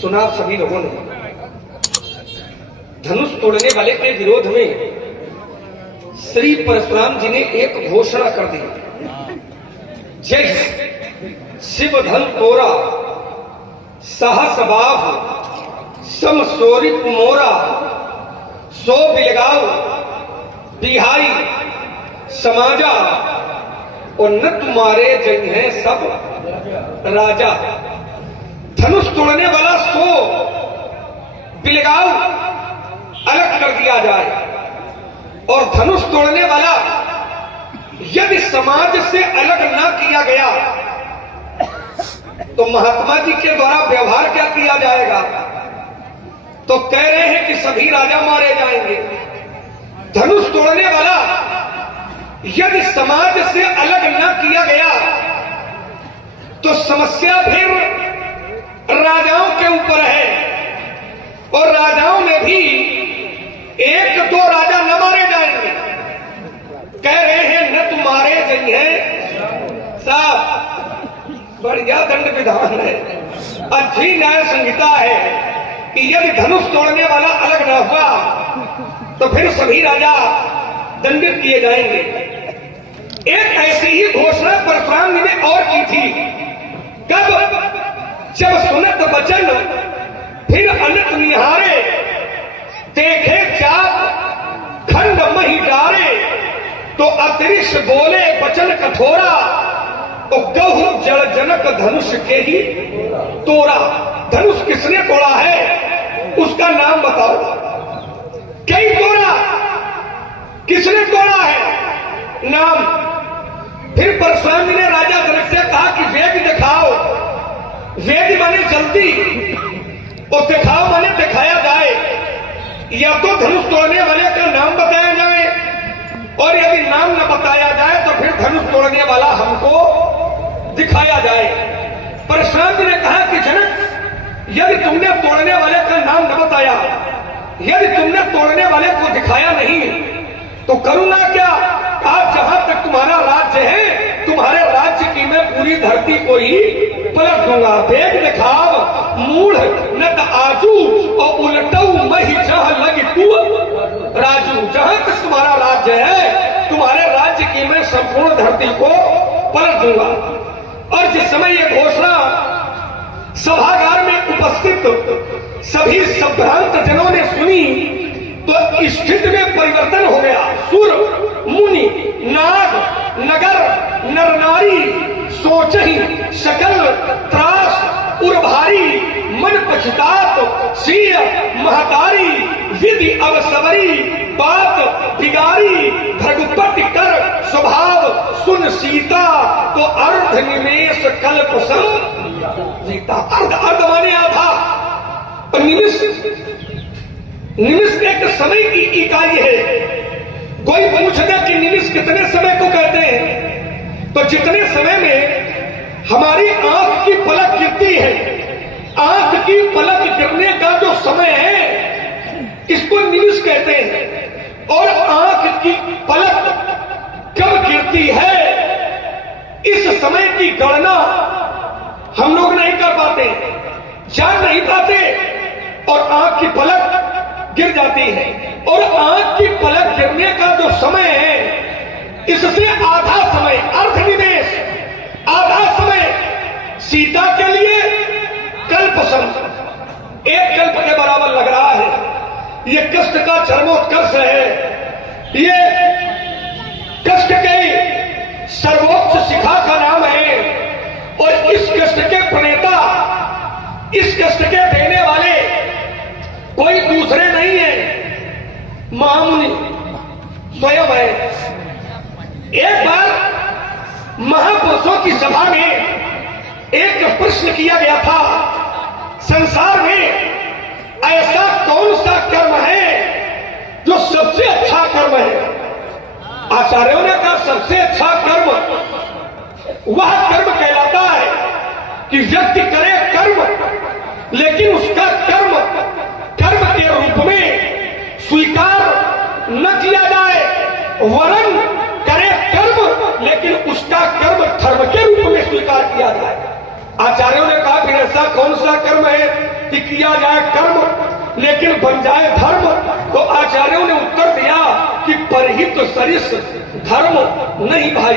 सुना सभी लोगों ने। धनुष तोड़ने वाले के विरोध में श्री परशुराम जी ने एक घोषणा कर दी, जय शिव धन तोरा सहस बाहु समसोरी कुमोरा सो बिलगाओ बिहाई समाजा और न तुम्हारे जंग हैं सब राजा। धनुष तोड़ने वाला सो बिलगाओ अलग कर दिया जाए, और धनुष तोड़ने वाला यदि समाज से अलग ना किया गया तो महात्मा जी के द्वारा व्यवहार क्या किया जाएगा? तो कह रहे हैं कि सभी राजा मारे जाएंगे। धनुष तोड़ने वाला यदि समाज से अलग न किया गया तो समस्या फिर राजाओं के ऊपर है, और राजाओं में भी एक दो राजा न मारे जाएंगे। कह रहे हैं न तुम्हारे जंग है साहब, बढ़िया दंड विधान है, अच्छी न्याय संहिता है कि यदि धनुष तोड़ने वाला अलग न हुआ तो फिर सभी राजा दंडित किए जाएंगे। एक ऐसी ही घोषणा परशुराम जी ने और की थी। कब? जब सुनत बचन फिर अनत निहारे, देखे चाप खंड मही डारे, तो अतरिक्ष बोले बचन कठोरा, तो गहु जल जनक धनुष के ही तोड़ा। धनुष किसने तोड़ा है उसका नाम बताओ। कई तोड़ा, किसने तोड़ा है नाम? फिर परशुराम जी ने राजा जनक से कहा कि वेद दिखाओ। वेद माने जल्दी, और दिखाओ माने दिखाया जाए। या तो धनुष तोड़ने वाले का नाम बताया जाए, और यदि नाम न बताया जाए तो फिर धनुष तोड़ने वाला हमको दिखाया जाए। परशुराम जी ने कहा कि जनक, यदि तुमने तोड़ने वाले का नाम न बताया, यदि तुमने तोड़ने वाले को दिखाया नहीं, तो करूंगा क्या? आज जहां तक तुम्हारा राज्य है, तुम्हारे राज्य की मैं पूरी धरती को ही पलट दूंगा। वेग दिखाव मूढ़ न त आजू, और उलटऊ मही जहां लगी तू राजू। जहां तक तुम्हारा राज्य है, तुम्हारे राज्य की मैं संपूर्ण धरती को पलट दूंगा। और जिस समय ये घोषणा सभागार में उपस्थित सभी संभ्रांत जनों ने सुनी तो स्थिति में परिवर्तन हो गया। सुर मुनि नाग नगर नर नारी सोचही सकल त्रास उर्भारी, मन पछतात सिय महतारी, विधि अवसवरी बात बिगारी, भृगुपति कर स्वभाव सुन सीता, तो अर्ध निमेष कल्प सम सीता। अर्ध अर्ध माने आधा, और निमिष एक समय की इकाई है। कोई पूछ दे कि निमिष कितने समय को कहते हैं, तो जितने समय में हमारी आंख की पलक गिरती है, आंख की पलक गिरने का जो समय है इसको निमिष कहते हैं। और आंख की पलक कब गिरती है, इस समय की गणना हम लोग नहीं कर पाते, जान नहीं पाते, और आंख की पलक गिर जाती है। और आंख की पलक गिरने का जो समय है, इससे आधा समय अर्धनिमेष, आधा समय सीता के लिए कल्प सम, एक कल्प के बराबर लग रहा है। ये कष्ट का चरमोत्कर्ष है, ये कष्ट के सर्वोच्च शिखा का नाम है। और इस कष्ट के प्रणेता, इस कष्ट के देने वाले कोई दूसरे नहीं है, महामुनि स्वयं है। एक बार महापुरुषों की सभा में एक प्रश्न किया गया था, संसार में ऐसा कौन सा कर्म है जो सबसे अच्छा कर्म है? आचार्यों ने कहा सबसे अच्छा कर्म वह कर्म कहलाता है कि व्यक्ति करे कर्म, लेकिन उसका कर्म कर्म के रूप में स्वीकार न किया जाए, वरन करे कर्म लेकिन उसका कर्म धर्म के रूप में स्वीकार किया जाए। आचार्यों ने कहा फिर ऐसा कौन कौन सा कर्म है कि किया जाए कर्म लेकिन बन जाए धर्म? तो आचार्यों ने उत्तर दिया कि परहित सरिस धर्म नहीं भाई,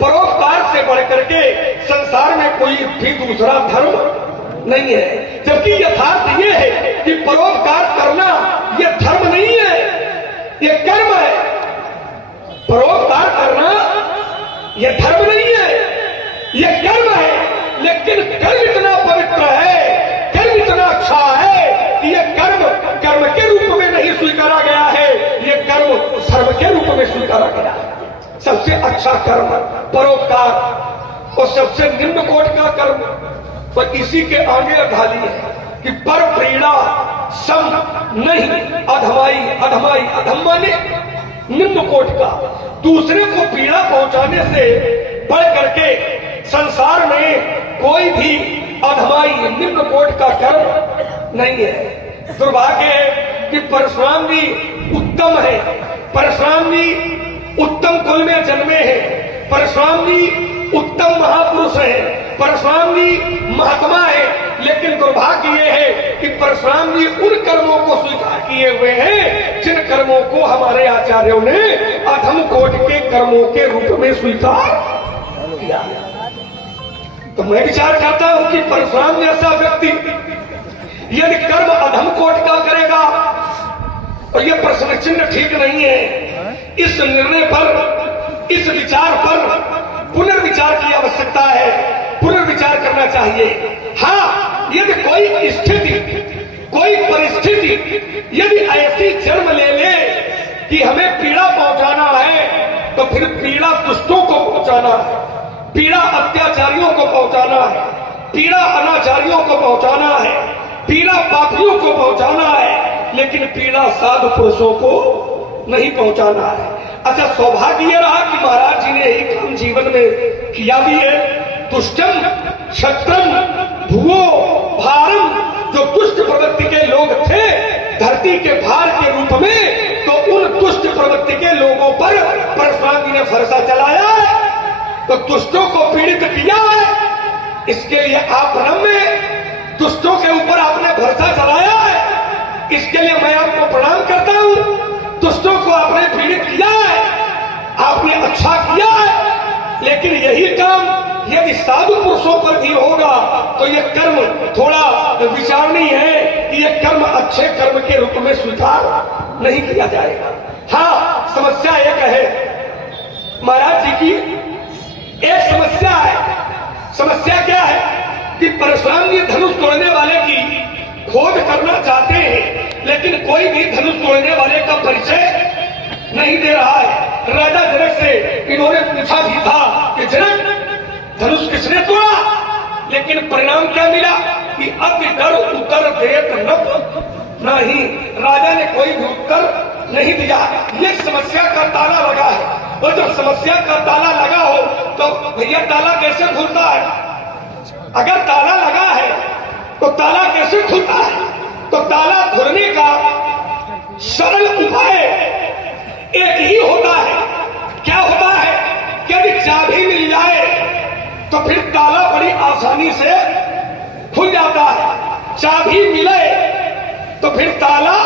परोपकार से बढ़ करके संसार में कोई भी दूसरा धर्म नहीं है। जबकि यथार्थ ये है कि परोपकार करना ये धर्म नहीं है, ये कर्म है। परोपकार करना ये धर्म नहीं है, ये कर्म है। लेकिन कर्म इतना पवित्र है, कर्म इतना अच्छा है कि ये कर्म कर्म के रूप में नहीं स्वीकारा गया है, ये कर्म धर्म के रूप में स्वीकारा गया है। सबसे अच्छा कर्म परोपकार और सबसे निम्न कोट का कर्म पर इसी के आगे ढाली है कि पर प्रीड़ा सम नहीं अधमाई। अधमाई अधम्मा ने निम्न कोट का, दूसरे को पीड़ा पहुंचाने से बढ़ करके संसार में कोई भी अधमाई निम्न कोट का कर्म नहीं है। दुर्भाग्य है कि परशुराम जी उत्तम है, परशुराम जी उत्तम कुल में जन्मे हैं, परशुराम जी उत्तम महापुरुष है, परशुराम जी महात्मा है। लेकिन दुर्भाग्य ये है कि परशुराम जी उन कर्मों को स्वीकार किए हुए हैं जिन कर्मों को हमारे आचार्यों ने अधम कोट के कर्मों के रूप में स्वीकार किया। तो मैं विचार करता हूं कि परशुराम जैसा व्यक्ति यदि कर्म अधम कोट का करेगा और यह प्रश्न चिन्ह ठीक नहीं है। इस निर्णय पर, इस विचार पर पुनर्विचार की आवश्यकता है, पुनर्विचार करना चाहिए। हाँ, यदि कोई स्थिति, कोई परिस्थिति यदि ऐसी जन्म ले ले कि हमें पीड़ा पहुंचाना है, तो फिर पीड़ा दुष्टों को पहुंचाना है, पीड़ा अत्याचारियों को पहुंचाना है, पीड़ा अनाचारियों को पहुंचाना है, पीड़ा पापियों को पहुंचाना है, लेकिन पीड़ा साधु पुरुषों को नहीं पहुंचाना है। अच्छा, सौभाग्य यह रहा कि महाराज जी ने एक काम जीवन में किया भी है। दुष्टम क्षत्रम भुवो भारम, जो दुष्ट प्रवृत्ति के लोग थे धरती के भार के रूप में, तो उन दुष्ट प्रवृत्ति के लोगों पर परशुराम जी ने फरसा चलाया है, तो दुष्टों को पीड़ित किया है। इसके लिए आप में दुष्टों के ऊपर आपने भरोसा चलाया है, इसके लिए मैं आपको प्रणाम करता हूं। दुष्टों को आपने पीड़ित किया है, आपने अच्छा किया है, लेकिन यही काम यदि साधु पुरुषों पर भी होगा तो यह कर्म थोड़ा विचारणीय है कि यह कर्म अच्छे कर्म के रूप में स्वीकार नहीं किया जाएगा। हाँ, समस्या एक है महाराज जी की, एक समस्या है। समस्या क्या है कि परशुराम जी धनुष तोड़ने वाले की खोज करना चाहते हैं, लेकिन कोई भी धनुष तोड़ने वाले का परिचय नहीं दे रहा है। राजा जनक से इन्होंने पूछा भी था कि जनक धनुष किसने तोड़ा, लेकिन परिणाम क्या मिला कि अति डर उत्तर देत नप नहीं। राजा ने कोई भी उत्तर नहीं दिया। ये समस्या का ताला लगा है, और जब समस्या का ताला लगा हो तो भैया ताला कैसे खुलता है? अगर ताला लगा है तो ताला कैसे खुलता है? तो ताला खुलने का सरल उपाय एक ही होता है। क्या होता है? यदि चाबी मिल जाए तो फिर ताला बड़ी आसानी से खुल जाता है। चाबी मिले तो फिर ताला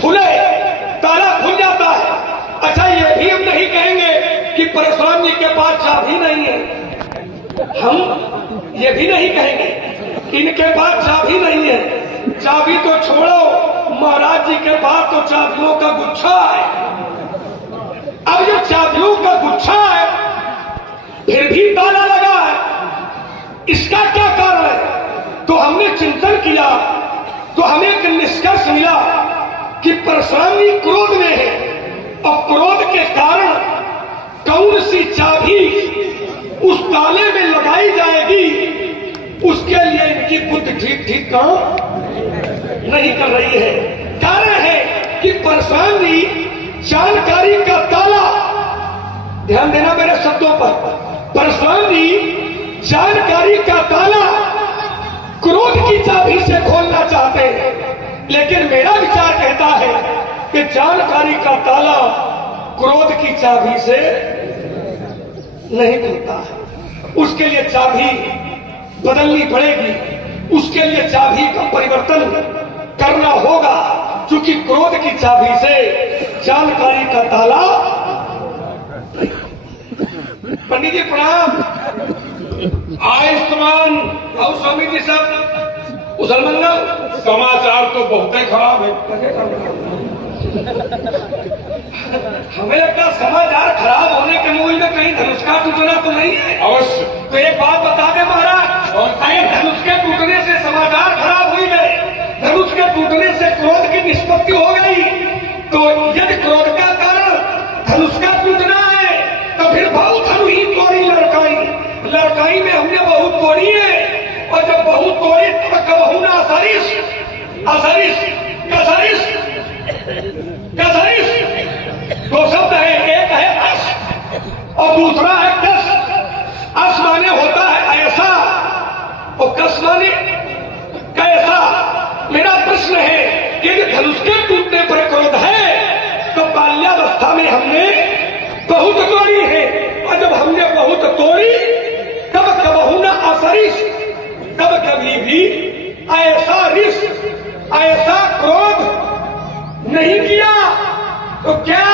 खुले, ताला खुल जाता है। अच्छा, ये भी हम नहीं कहेंगे कि परशुराम जी के पास चाबी नहीं है, हम ये भी नहीं कहेंगे इनके पास चाबी नहीं है। चाबी तो छोड़ो, महाराज जी के पास तो चाबियों का गुच्छा है। अब ये चाबियों का गुच्छा है, फिर भी ताला लगा है, इसका क्या कारण है? तो हमने चिंतन किया तो हमें एक निष्कर्ष मिला कि परशुराम जी क्रोध में है, और क्रोध के कारण कौन सी चाबी उस ताले में लगाई जाएगी, उसके लिए इनकी बुद्धि ठीक ठीक काम नहीं कर रही है। कारण है कि परशुराम जी जानकारी का ताला, ध्यान देना मेरे शब्दों पर, परशुराम जी जानकारी का ताला क्रोध की चाबी से खोलना चाहते हैं, लेकिन मेरा विचार कहता है कि जानकारी का ताला क्रोध की चाबी से नहीं खुलता है। उसके लिए चाबी बदलनी पड़ेगी। उसके लिए चाबी का परिवर्तन करना होगा, क्योंकि क्रोध की चाबी से जानकारी का ताला। पंडित जी प्रणाम। आयुष्मान और स्वामी जी सब कुशल मंगल। समाचार तो बहुत ही खराब है। हमें लगता समाचार खराब होने के मूल में कहीं धनुष का टूटना तो नहीं है। अवश्य। तो एक बात बता दे महाराज, धनुष के टूटने से समाचार खराब हो गए, धनुष के टूटने से क्रोध की निष्पत्ति हो गई। तो यदि क्रोध का कारण धनुष का टूटना है तो फिर बहुत धनु ही तोड़ी लड़काई। लड़काई में हमने बहुत तोड़ी है, और जब बहुत तोड़ी तब कबहू ना असरिस असरिस कसरिस कसरिस। दो शब्द है, एक है अस और दूसरा है कस। अस माने होता है ऐसा और कस माने कैसा। मेरा प्रश्न है, यदि धनुष के टूटने पर क्रोध है तो बाल्यावस्था में हमने बहुत तोड़ी है, और जब हमने बहुत तोड़ी तब कबहू ना असरिस, तब कभी भी ऐसा रिस ऐसा क्रोध नहीं किया। तो क्या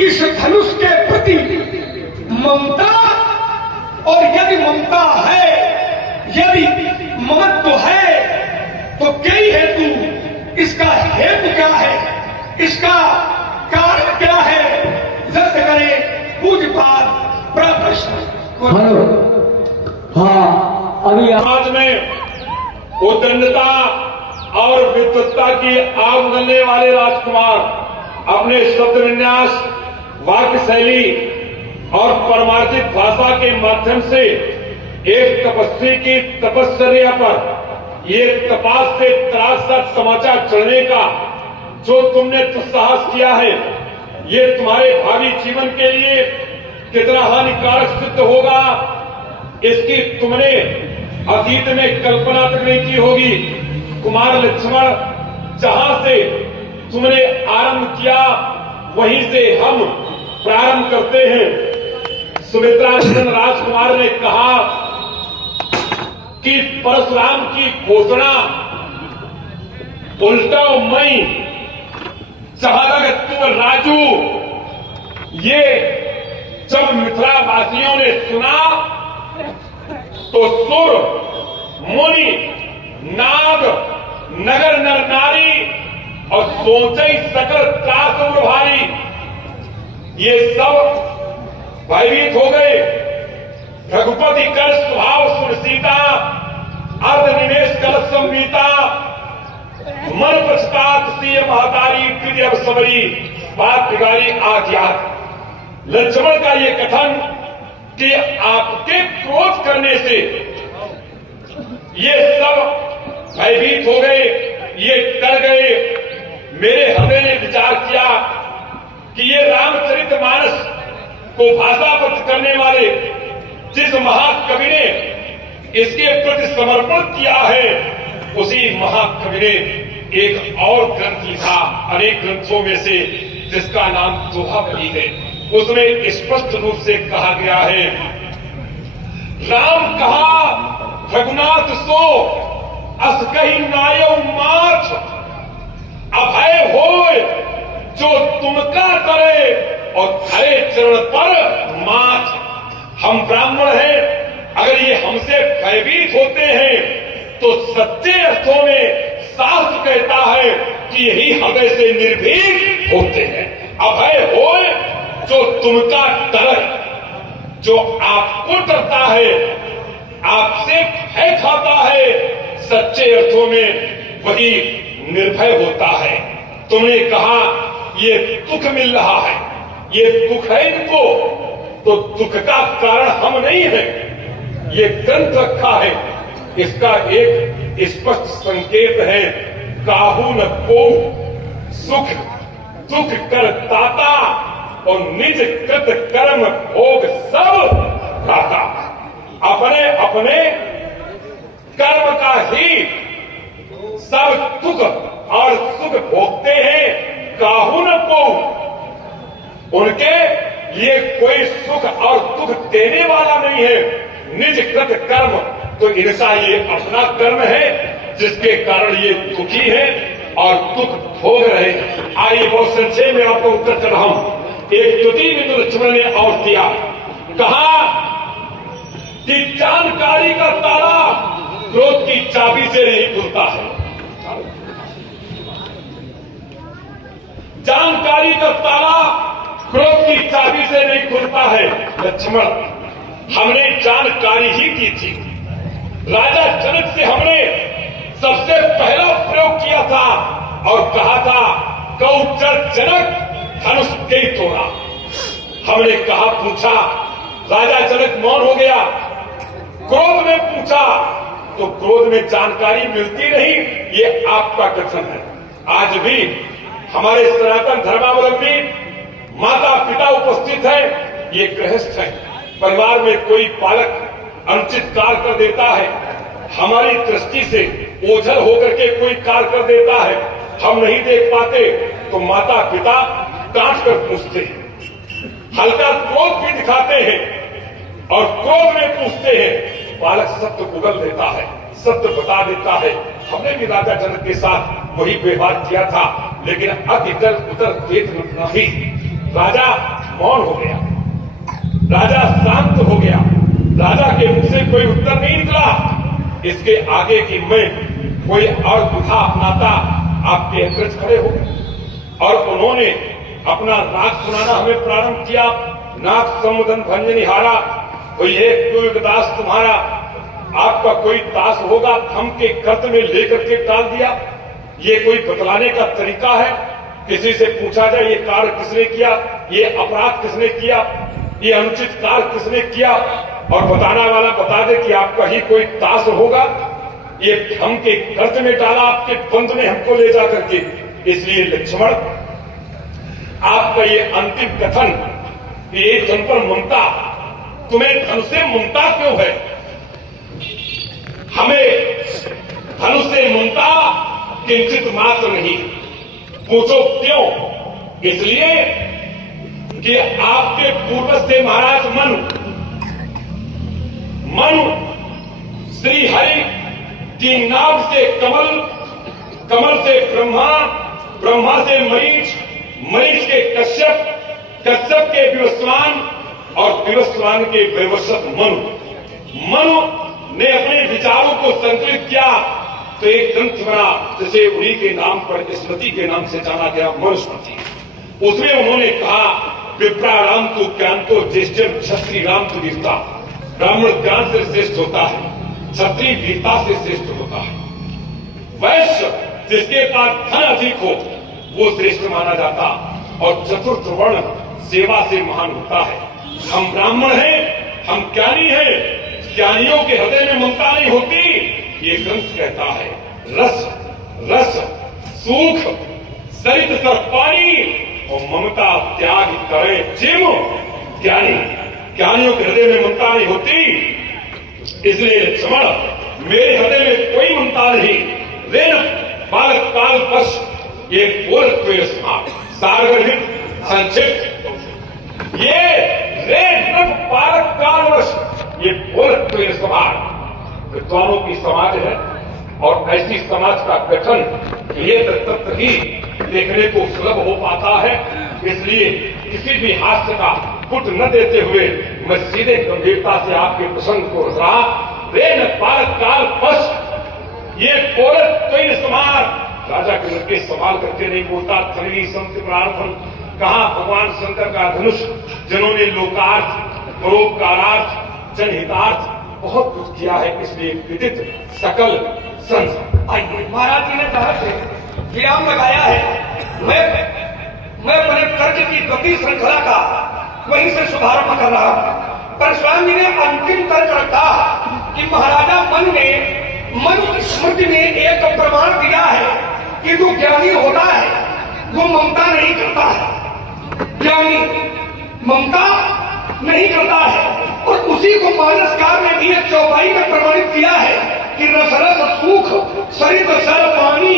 इस धनुष के प्रति ममता, और यदि ममता है, यदि ममत्व है तो कई हेतु, इसका हेतु क्या है, इसका कारण क्या है, व्यक्त करें पूज्यपाद प्रश्न। हेलो, हाँ, अभी समाज में उद्दंडता और विद्वत्ता की आग उगलने वाले राजकुमार अपने शब्द विन्यास, वाक्य शैली और परमार्थिक भाषा के माध्यम से एक तपस्वी की तपस्या पर ये तपास से त्रासा समाचार चढ़ने का जो तुमने दुस्साहस किया है, ये तुम्हारे भावी जीवन के लिए कितना हानिकारक सिद्ध होगा, इसकी तुमने अतीत में कल्पना तक नहीं की होगी। कुमार लक्ष्मण, जहां से तुमने आरंभ किया वहीं से हम प्रारंभ करते हैं। सुमित्रा नंदन राजकुमार ने कहा कि परशुराम की घोषणा उल्टा मई चहलग तू राजू, ये जब मिथिला वासियों ने सुना तो सुर मुनि नाग नगर नर नारी और सोचे सकल त्रास भारी, ये सब भयभीत हो गए। रघुपति कर स्वभाव सुर सीता, अर्ध निवेश कर संवीता, मन पछतात सी महतारी, प्रिय अब सबरी बात बिगाड़ी आज याद। लक्ष्मण का ये कथन कि आपके क्रोध करने से ये सब भयभीत हो गए, ये डर गए। मेरे हृदय ने विचार किया कि ये रामचरितमानस को भाषाबद्ध करने वाले जिस महाकवि ने इसके प्रति समर्पण किया है, उसी महाकवि ने एक और ग्रंथ लिखा अनेक ग्रंथों में से, जिसका नाम दोहाबली है। उसमें स्पष्ट रूप से कहा गया है, राम कहा रघुनाथ सो अस कही नायो माथ, अभय होय जो तुमका करे और धरे चरण पर माथ। हम ब्राह्मण हैं, अगर ये हमसे भयभीत होते हैं तो सच्चे अर्थों में शास्त्र कहता है कि यही हृदय से निर्भीक होते हैं। अभय होय जो तुमका डरे, जो आपको डरता है, आपसे भय खाता है, सच्चे अर्थों में वही निर्भय होता है। तुमने कहा ये दुख मिल रहा है, ये दुख है इनको, तो दुख का कारण हम नहीं है। ये ग्रंथ रखा है, इसका एक स्पष्ट संकेत है, काहू न को सुख दुख कर दाता और निज कृत कर्म भोग सब दाता। अपने अपने कर्म का ही सब दुख और सुख भोगते हैं। काहू न को, उनके लिए कोई सुख और दुख देने वाला नहीं है। निज कृत कर्म, तो इनका ये अपना कर्म है जिसके कारण ये दुखी है और दुख भोग रहे हैं। आइए बहुत संक्षेप में आपको उत्तर चढ़ाऊं। एक स्तुति बिंदु लक्ष्मण ने और दिया, कहा कि जानकारी का ताला क्रोध की चाबी से नहीं खुलता है। जानकारी का ताला क्रोध की चाबी से नहीं खुलता है। लक्ष्मण, हमने जानकारी ही की थी। राजा जनक से हमने सबसे पहला प्रयोग किया था और कहा था गौचर जनक धनुष के तोड़ा। हमने कहा, पूछा, राजा जनक मौन हो गया। क्रोध में पूछा तो क्रोध में जानकारी मिलती नहीं, ये आपका कथन है। आज भी हमारे सनातन धर्मावलंबी माता पिता उपस्थित है, ये गृहस्थ है। परिवार में कोई बालक अनुचित कार्य कर देता है, हमारी दृष्टि से ओझल होकर के कोई कार्य कर देता है, हम नहीं देख पाते तो माता पिता डांट कर पूछते हैं, हल्का क्रोध भी दिखाते हैं और क्रोध में पूछते हैं। बालक सत्य उगल देता है, सत्य बता देता है। हमने भी राजा जनक के साथ वही व्यवहार किया था, लेकिन अब इधर उधर देख नहीं। राजा मौन हो गया, राजा शांत हो गया, राजा के मुंह से कोई उत्तर नहीं निकला। इसके आगे की मैं कोई और दुधा अपनाता आपके अग्रज खड़े हो गए और उन्होंने अपना राग सुनाना हमें प्रारंभ किया। नाग समुदन भंजनिहारा, कोई एक कोई दास तुम्हारा, आपका कोई दास होगा, थम के कर्त में लेकर के डाल दिया। ये कोई बतलाने का तरीका है? किसी से पूछा जाए ये कार्य किसने किया, ये अपराध किसने किया, ये अनुचित कार्य किसने किया, और बताना वाला बता दे कि आपका ही कोई दास होगा। ये हम के कर्त में डाला, आपके बंद में हमको ले जा करके। इसलिए लक्ष्मण, आपका ये अंतिम कथन, ये जन पर ममता, तुम्हें धन से ममता क्यों है? हमें धनुष से ममता किंचित मात्र नहीं। पूछो क्यों? इसलिए कि आपके पूर्वज थे महाराज मनु श्री हरि की नाभ से कमल, कमल से ब्रह्मा, ब्रह्मा से मरीच, मरीच के कश्यप, कश्यप के विवस्वान और विवस्वान के वैवस्वत मनु ने अपने विचारों को संकलित किया तो एक ग्रंथ बना जिसे उन्हीं के नाम पर, स्मृति के नाम से जाना गया, मनुस्मृति। उसमें उन्होंने कहा, विप्राराम तो ज्ञान तो ज्येष्ठम क्षत्रिय राम तो वीरता। ब्राह्मण ज्ञान से श्रेष्ठ होता है, क्षत्रिय वीरता से श्रेष्ठ होता है। वैश्य जिसके पास धन अधिक हो वो श्रेष्ठ माना जाता, और चतुर्थ वर्ण सेवा से महान होता है। हम ब्राह्मण हैं, हम ज्ञानी हैं, ज्ञानियों के हृदय में ममता नहीं होती। ये ग्रंथ कहता है, रस रस सुख सरित सर पानी और ममता त्याग करे जिम ज्ञानी। ज्ञानियों के हृदय में ममता नहीं होती। इसलिए लक्ष्मण, मेरे हृदय में कोई ममता नहीं। रेन बालक काल बस ये पूर्ण सार्वजनिक संक्षिप्त, ये रेन बालक काल वश ये पूर्ण समाज विद्वानों की समाज है, और ऐसी समाज का गठन ये तत्व ही देखने को सुलभ हो पाता है। इसलिए किसी भी हास्य का पुट न देते हुए मैं सीधे गंभीरता से आपके प्रसंग को रहा। रेन बालक काल बस ये पूर्ण समाज, राजा के लड़के सवाल करके नहीं बोलता। धनी संत प्रार्थन, कहा भगवान शंकर का धनुष, जिन्होंने लोकार्थ, परोपकारार्थ, जनहितार्थ बहुत कुछ किया है। इसलिए विदित सकल संस। आइए, महाराज जी ने कहा से विराम लगाया है। मैं अपने कर्ज की गति श्रृंखला का वहीं से शुभारंभ कर रहा हूं। परशुराम जी ने अंतिम तर्क रखा कि महाराजा मनु स्मृति ने एक प्रमाण दिया है कि जो ज्ञानी होता है वो ममता नहीं करता है। ज्ञानी ममता नहीं करता है, और उसी को मानसकार ने भी एक चौपाई में प्रमाणित किया है कि रस रस सुख सरित सर पानी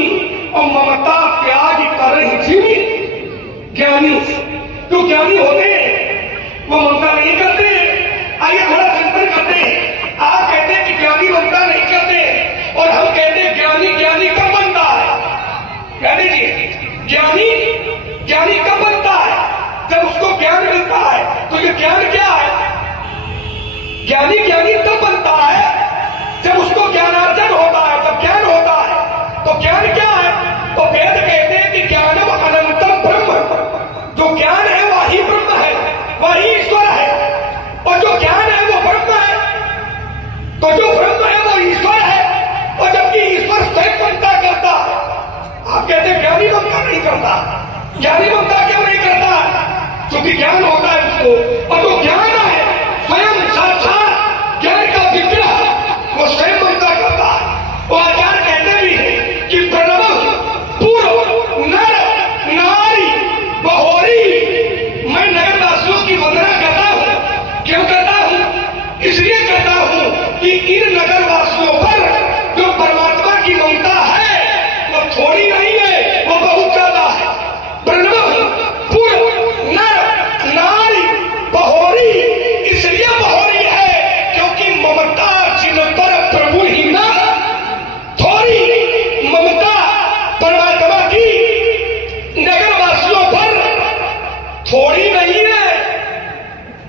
और ममता त्याग कर जीवी। ज्ञानी जो ज्ञानी होते हैं वो ममता नहीं करते। आइए थोड़ा चिंतन करते हैं। आप कहते हैं कि ज्ञानी ममता ज्ञानी कब बनता है? जब उसको ज्ञान मिलता है। तो ये ज्ञान क्या है? ज्ञानी तब बनता है जब उसको ज्ञानार्जन होता है, जब ज्ञान होता है। तो ज्ञान क्या है? तो वेद कहते हैं कि ज्ञानम अनंतम ब्रह्म। जो ज्ञान है वही ब्रह्म है, वही ईश्वर है। और जो ज्ञान है वो ब्रह्म है, तो जो ब्रह्म है वो ईश्वर है। और जबकि ईश्वर स्वयं ममता करता है। आप कहते हैं ज्ञानी ममता नहीं करता। ज्ञानी ममता क्यों नहीं करता? क्योंकि ज्ञान होता है उसको। और जो ज्ञान है स्वयं साक्षात ज्ञान का विग्रह, वो स्वयं ममता करता है। वो आचार्य कहते भी है कि प्रणव पूर्व नर नारी बहोरी। मैं नगरवासियों की वंदना करता हूं। क्यों करता हूं? इसलिए करता हूं कि इन नगरवासियों पर जो परमात्मा की ममता है वो थोड़ी नहीं है, वो बहुत ज्यादा है। प्रणव पूर्व नर नारी बहोरी। इसलिए बहोरी है क्योंकि ममता जिन पर प्रभु ही न थोड़ी। ममता परमात्मा की नगरवासियों पर थोड़ी नहीं है,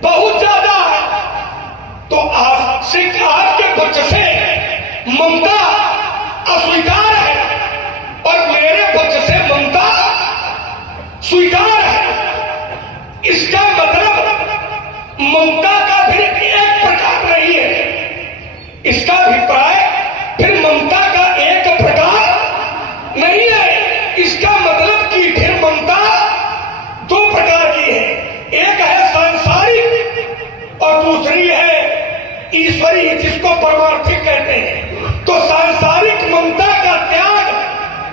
बहुत ज्यादा है। तो आपके पक्ष से ममता अस्वीकार है और मेरे पक्ष से ममता स्वीकार है। इसका मतलब ममता का फिर एक प्रकार नहीं है। इसका अभिप्राय फिर ममता का एक प्रकार नहीं है। इसका मतलब कि फिर ममता दो प्रकार की है। एक है सांसारिक और दूसरी है ईश्वरी, जिसको परमार्थिक कहते हैं। तो सांसारिक ममता का त्याग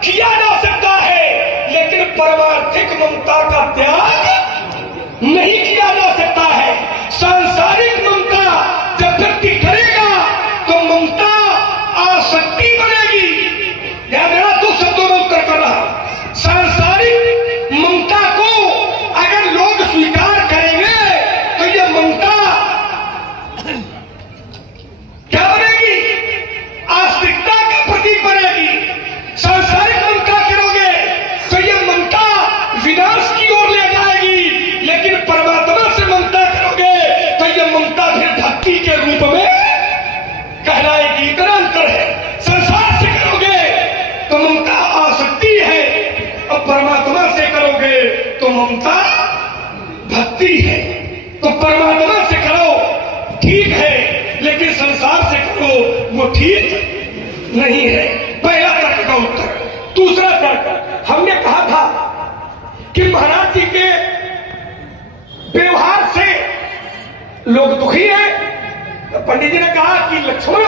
किया जा सकता है, लेकिन परमार्थिक ममता का त्याग नहीं किया जा सकता है। सांसारिक ममता जब व्यक्ति करेगा तो ममता आसक्ति बनेगी। ध्यान देना, दो शब्दों में उत्तर कर रहा हूं। सांसारिक ममता को अगर लोग स्वीकार करेंगे तो यह ममता क्या बनेगी? आस्तिकता का प्रतीक बनेगी। सांसारिक ममता करोगे तो यह ममता विनाश की ओर ले जाएगी, लेकिन परमात्मा से ममता करोगे तो यह ममता फिर भक्ति के रूप में कहलाएगी। इतना अंतर है। संसार से करोगे तो ममता आसक्ति है, और परमात्मा से करोगे तो ममता भक्ति है। तो परमात्मा से करो ठीक है, लेकिन संसार से करो वो ठीक नहीं है। पहला तर्क का उत्तर। दूसरा तर्क, हमने कहा था कि महाराज जी के व्यवहार से लोग दुखी हैं। तो पंडित जी ने कहा कि लक्ष्मण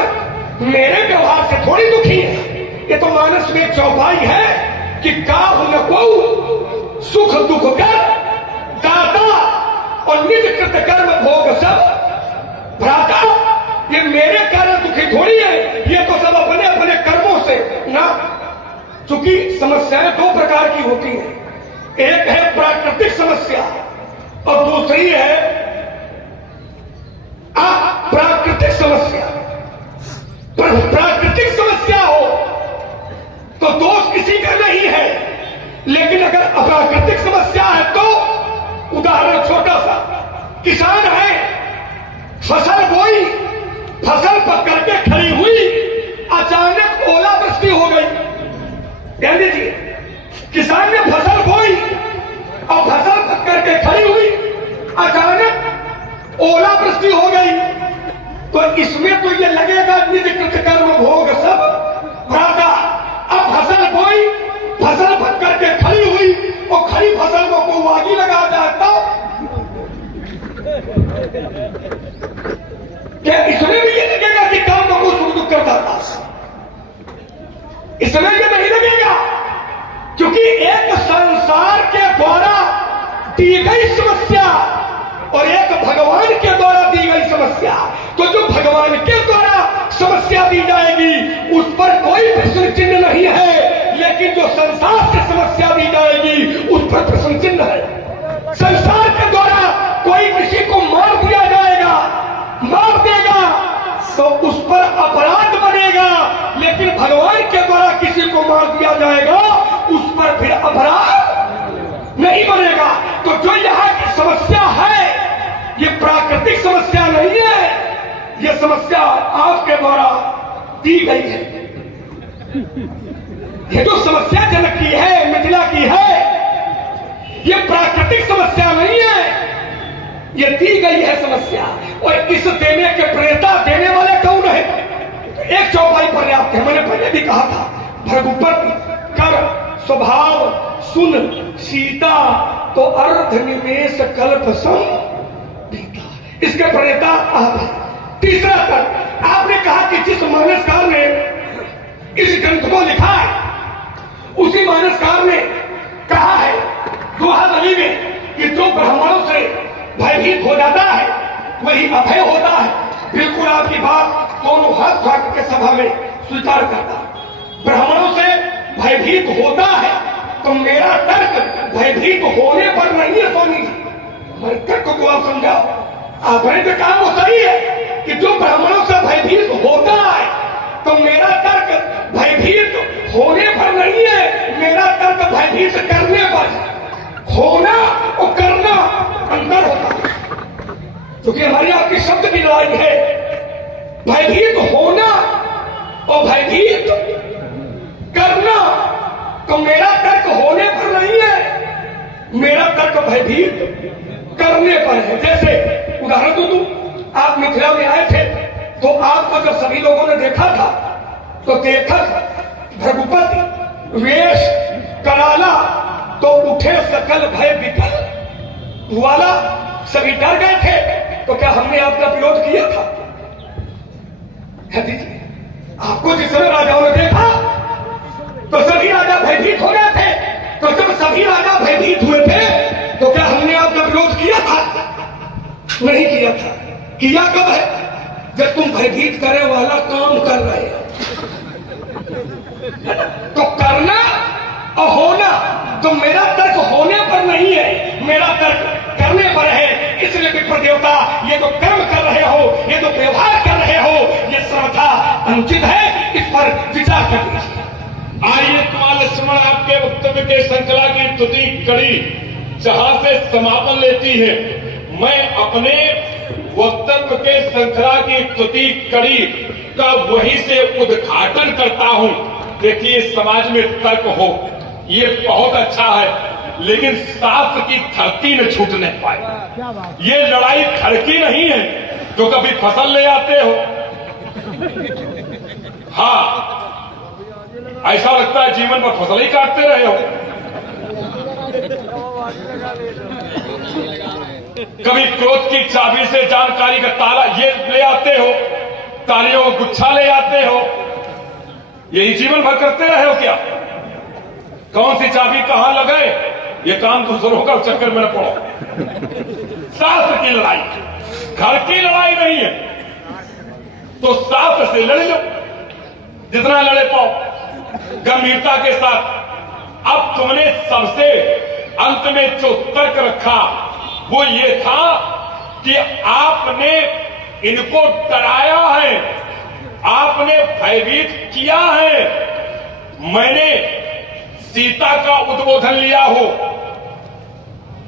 मेरे व्यवहार से थोड़ी दुखी है। ये तो मानस में एक चौपाई है कि काहु न को सुख दुख कर दाता और निज कृत कर्म भोग सब भ्राता। ये मेरे कारण दुखी थोड़ी है, ये तो सब अपने अपने कर्मों से ना। चूंकि समस्याएं दो प्रकार की होती हैं। एक है प्राकृतिक समस्या और दूसरी है अप्राकृतिक समस्या। प्राकृतिक समस्या हो तो दोष किसी का नहीं है, लेकिन अगर अप्राकृतिक समस्या है तो उदाहरण छोटा सा, किसान है, फसल बोई, फसल पक करके खड़ी हुई, अचानक ओलावृष्टि हो गई। ध्यान दीजिए, किसान ने फसल बोई और फसल पक करके खड़ी हुई, अचानक ओलावृष्टि हो गई। तो इसमें तो ये लगेगा निज कृत कर्म भोग सब भ्राता। अब फसल बोई, फसल पक करके खड़ी हुई और खड़ी फसल को कोई आगी लगा जाता, क्या इसमें भी ये लगेगा कि काम को सुख दुख करता था? इसमें ये नहीं लगेगा, क्योंकि एक संसार के द्वारा दी गई समस्या और एक भगवान के द्वारा दी गई समस्या। तो जो भगवान के द्वारा समस्या दी जाएगी उस पर कोई प्रश्न चिन्ह नहीं है, लेकिन जो संसार से समस्या दी जाएगी उस पर प्रश्न चिन्ह है। संसार के द्वारा कोई किसी को मार दिया जाएगा, मार देगा तो उस पर अपराध बनेगा, लेकिन भगवान के द्वारा किसी को मार दिया जाएगा उस पर फिर अपराध नहीं बनेगा। तो जो यहाँ की समस्या है ये प्राकृतिक समस्या नहीं है, ये समस्या आपके द्वारा दी गई है। ये जो समस्या जनक की है, मिथिला की है, ये प्राकृतिक समस्या नहीं है, ये दी गई है समस्या। और इस देने के प्रेरणा देने वाले कौन है? एक चौपाई पर्याप्त है। मैंने पहले भी कहा था, भृगुपति कर स्वभाव सुन सीता तो अर्ध निमेष कल्प सम बीता। इसके प्रेरणा आप है। तीसरा तक आपने कहा कि जिस मानसकार ने इस ग्रंथ को लिखा है उसी मानसकार ने कहा है दोहा दली में कि जो ब्राह्मणों से भयभीत हो जाता है वही अभय होता है। बिल्कुल आपकी बात दोनों हाथ उठा के सभा में स्वीकार करता। ब्राह्मणों से भयभीत होता है तो मेरा तर्क भयभीत होने पर नहीं है स्वामी जी। हमारे तर्क को आप समझाओ। आपने जो कहा वो सही है कि जो ब्राह्मणों से भयभीत होता है तो मेरा तर्क भयभीत होने पर नहीं है, मेरा तर्क भयभीत करने पर है। होना और करना अंतर होता है, क्योंकि हमारी आपकी शब्द की लड़ाई है। भयभीत होना और भयभीत करना, तो मेरा तर्क होने पर नहीं है, मेरा तर्क भयभीत करने पर है। जैसे उदाहरण तो दूं, आप मिथिला में आए थे तो आपको जब सभी लोगों ने देखा था तो देखा भृगुपति वेश कराला तो उठे सकल भय विकल वाला, सभी डर गए थे। तो क्या हमने आपका विरोध किया था? दीजिए, आपको जिस समय राजाओं ने देखा तो सभी राजा भयभीत हो गए थे। तो जब सभी राजा भयभीत हुए थे तो क्या हमने आपका विरोध किया था? नहीं किया था। किया कब है? जब तुम भयभीत करे वाला काम कर रहे हो। तो करना और होना, तो मेरा तर्क होने पर नहीं है, मेरा तर्क करने पर है। इसलिए विप्र देवता ये जो कर्म कर रहे हो, ये जो व्यवहार कर रहे हो, ये सर्वथा अनुचित है। इस पर विचार कर लीजिए। आइए कुमार लक्ष्मण आपके वक्तव्य के श्रृंखला की स्तुति कड़ी जहां से समापन लेती है, मैं अपने वक्तव्य के श्रृंखला की स्तुति कड़ी का वहीं से उद्घाटन करता हूं। देखिए, समाज में तर्क हो ये बहुत अच्छा है, लेकिन शास्त्र की धरती न छूट नहीं पाए। ये लड़ाई खड़की नहीं है जो कभी फसल ले आते हो। हाँ, ऐसा लगता है जीवन पर फसल ही काटते रहे हो। कभी क्रोध की चाबी से जानकारी का ताला ये ले आते हो, तालियों का गुच्छा ले आते हो, यही जीवन भर करते रहे हो क्या? कौन सी चाबी कहां लगाए ये काम दूसरों का चक्कर में न पड़ो। शास्त्र की लड़ाई घर की लड़ाई नहीं है, तो शास्त्र से लड़ लो जितना लड़े पाओ गंभीरता के साथ। अब तुमने सबसे अंत में जो तर्क रखा वो ये था कि आपने इनको डराया है, आपने भयभीत किया है। मैंने सीता का उद्बोधन लिया हो,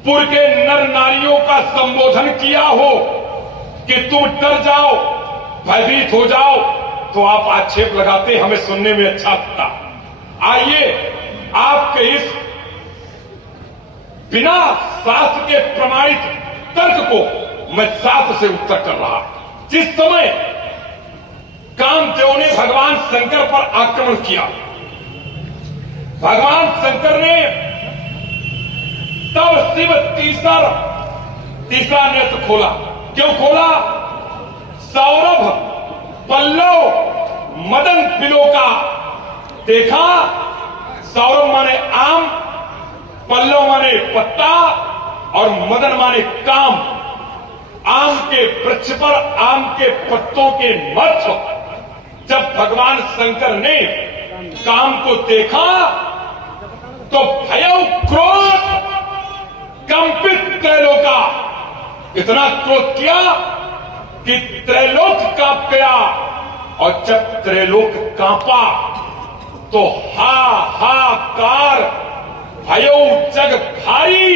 पुर के नर नारियों का संबोधन किया हो कि तुम डर जाओ, भयभीत हो जाओ, तो आप आक्षेप लगाते, हमें सुनने में अच्छा लगता। आइए आपके इस बिना शास्त्र के प्रमाणित तर्क को मैं शास्त्र से उत्तर कर रहा। जिस समय कामदेव ने भगवान शंकर पर आक्रमण किया, भगवान शंकर ने तब शिव तीसरा नेत्र खोला। क्यों खोला? सौरभ पल्लव मदन बिलोका देखा। सौरभ माने आम, पल्लव माने पत्ता और मदन माने काम। आम के वृक्ष पर आम के पत्तों के मध्य जब भगवान शंकर ने काम को देखा तो भयौ क्रोध कंपित त्रैलोका, इतना क्रोध किया कि त्रैलोक कांप गया। और जब त्रैलोक कांपा तो हाहाकार भयो जग भारी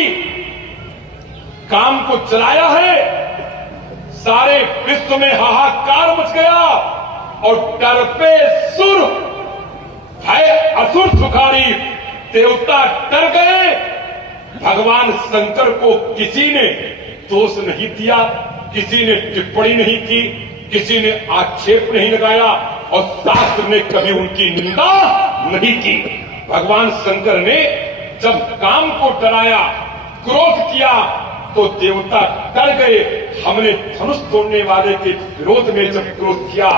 काम को चलाया है, सारे विश्व में हाहाकार मच गया और डर पे सुर भय असुर सुखारी, देवता डर गए। भगवान शंकर को किसी ने दोष नहीं दिया, किसी ने टिप्पणी नहीं की, किसी ने आक्षेप नहीं लगाया और शास्त्र ने कभी उनकी निंदा नहीं की। भगवान शंकर ने जब काम को डराया, क्रोध किया तो देवता डर गए। हमने धनुष तोड़ने वाले के विरोध में जब क्रोध किया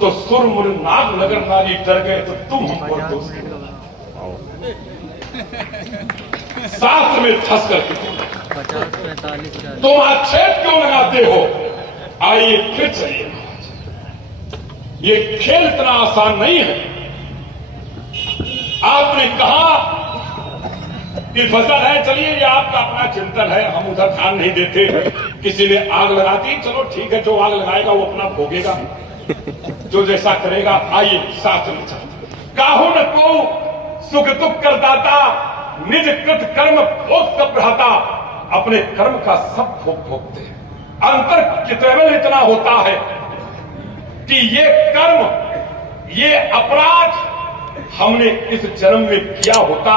तो सुर मुर नाग नगर नारी डर गए, तो तुम हम पर दोष शास्त्र में फंस करके तुम आक्षेप क्यों लगाते हो? आइए फिर चलिए। ये खेल इतना आसान नहीं है। आपने कहा कि फसल है, चलिए ये आपका अपना चिंतन है, हम उधर ध्यान नहीं देते। किसी ने आग लगा दी, चलो ठीक है, जो आग लगाएगा वो अपना भोगेगा, जो जैसा करेगा। आइए साथ में चलते। काहू न को सुख दुख करदाता, निज कृत कर्म भोग सब रहता। अपने कर्म का सब भोग भोगते हैं। अंतर केवल इतना होता है कि ये कर्म, ये अपराध हमने इस जन्म में किया होता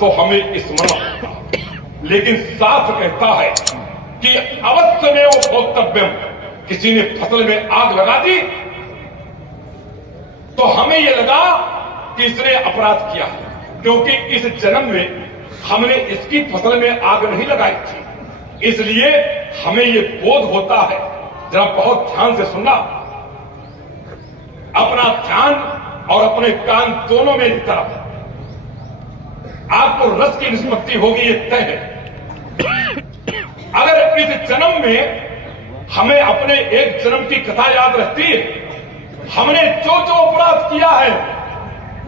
तो हमें स्मरण होता। लेकिन शास्त्र कहता है कि अवश्य में वो भोक्तव्यम। किसी ने फसल में आग लगा दी तो हमें ये लगा कि इसने अपराध किया, क्योंकि इस जन्म में हमने इसकी फसल में आग नहीं लगाई थी। इसलिए हमें ये बोध होता है। जरा बहुत ध्यान से सुनना, अपना ध्यान और अपने कान दोनों में एक तरफ। आपको रस की निष्पत्ति होगी, ये तय है। अगर इस जन्म में हमें अपने एक जन्म की कथा याद रहती है, हमने जो जो अपराध किया है